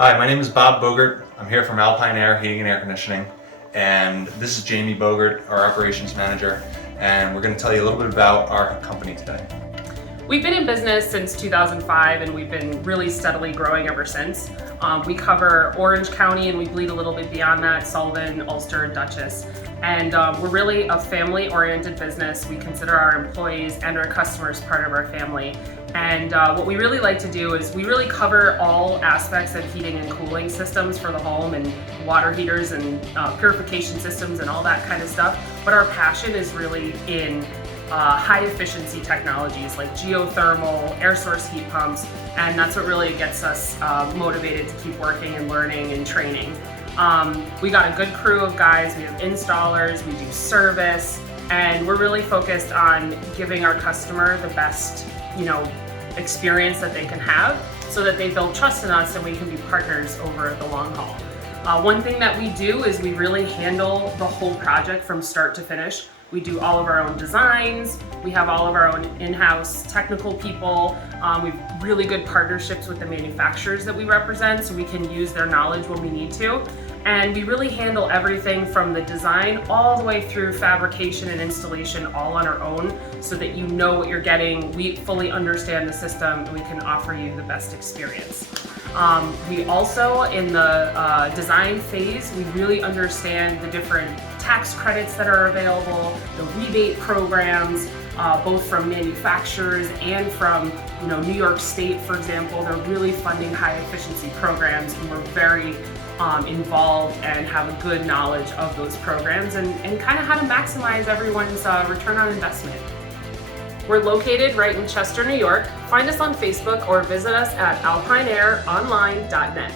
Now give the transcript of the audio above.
Hi, my name is Bob Bogert. I'm here from Alpine Air Heating and Air Conditioning, and this is Jamie Bogert, our operations manager, and we're going to tell you a little bit about our company today. We've been in business since 2005 and we've been really steadily growing ever since. We cover Orange County and we bleed a little bit beyond that, Sullivan, Ulster, and Dutchess. And we're really a family-oriented business. We consider our employees and our customers part of our family. And what we really like to do is we really cover all aspects of heating and cooling systems for the home, and water heaters and purification systems and all that kind of stuff. But our passion is really in high efficiency technologies like geothermal, air source heat pumps, and that's what really gets us motivated to keep working and learning and training. We got a good crew of guys. We have installers, we do service, and we're really focused on giving our customer the best, experience that they can have, so that they build trust in us and we can be partners over the long haul. One thing that we do is we really handle the whole project from start to finish. We do all of our own designs. We have all of our own in-house technical people. We have really good partnerships with the manufacturers that we represent, so we can use their knowledge when we need to. And we really handle everything from the design all the way through fabrication and installation all on our own, so that you know what you're getting. We fully understand the system and we can offer you the best experience. We also, in the design phase, we really understand the different tax credits that are available, the rebate programs, both from manufacturers and from New York State, for example. They're really funding high efficiency programs, and we're very involved and have a good knowledge of those programs and kind of how to maximize everyone's return on investment. We're located right in Chester, New York. Find us on Facebook or visit us at alpineaironline.net.